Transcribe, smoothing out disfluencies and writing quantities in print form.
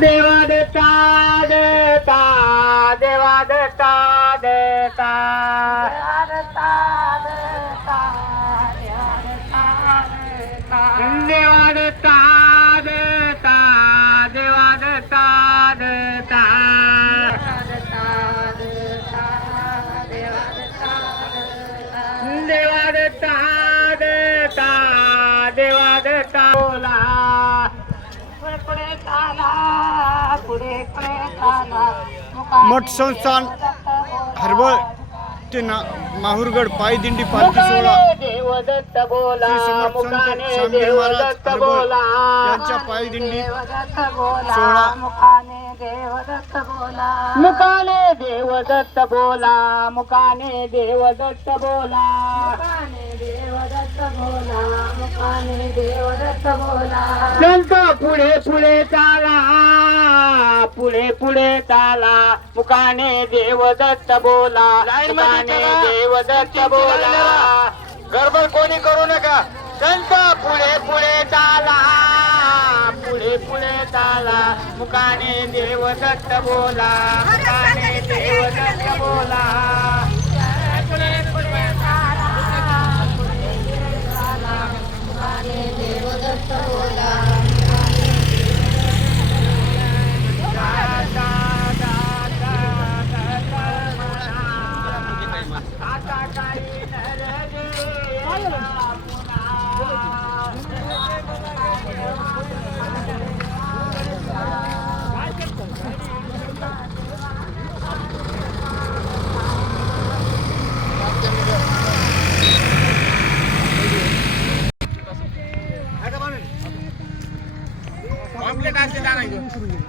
देवा देता देता देवा देता देता देवा देता देता देवा देता देता देवा देता देता देवा देता बोला मठ संस्थान हरबळ ते माहुरगड पायदिंडी पालखी सोहळा देवदत्त बोला श्री समर्थ मुकाने संत शामगिरी महाराज देवदत्त हरबळ बोला यांच्या पायदिंडी सोहळा मुकाने देवदत्त बोला मुकाने देवदत्त बोला मुकाने देवदत्त बोला मुकाने देवदत्त बोला संत पुढे पुढे चाला पुढे पुढे चाला मुकाने देवदत्त बोला मुकाने देवदत्त बोला गडबड कोणी करू नका संत पुढे पुढे चाला पुढे पुढे चाला मुकाने देवदत्त बोला मुकाने देवदत्त बोला पुढे पुढे चाला मुकाने देवदत्त बोला आता काही ऑमलेट असते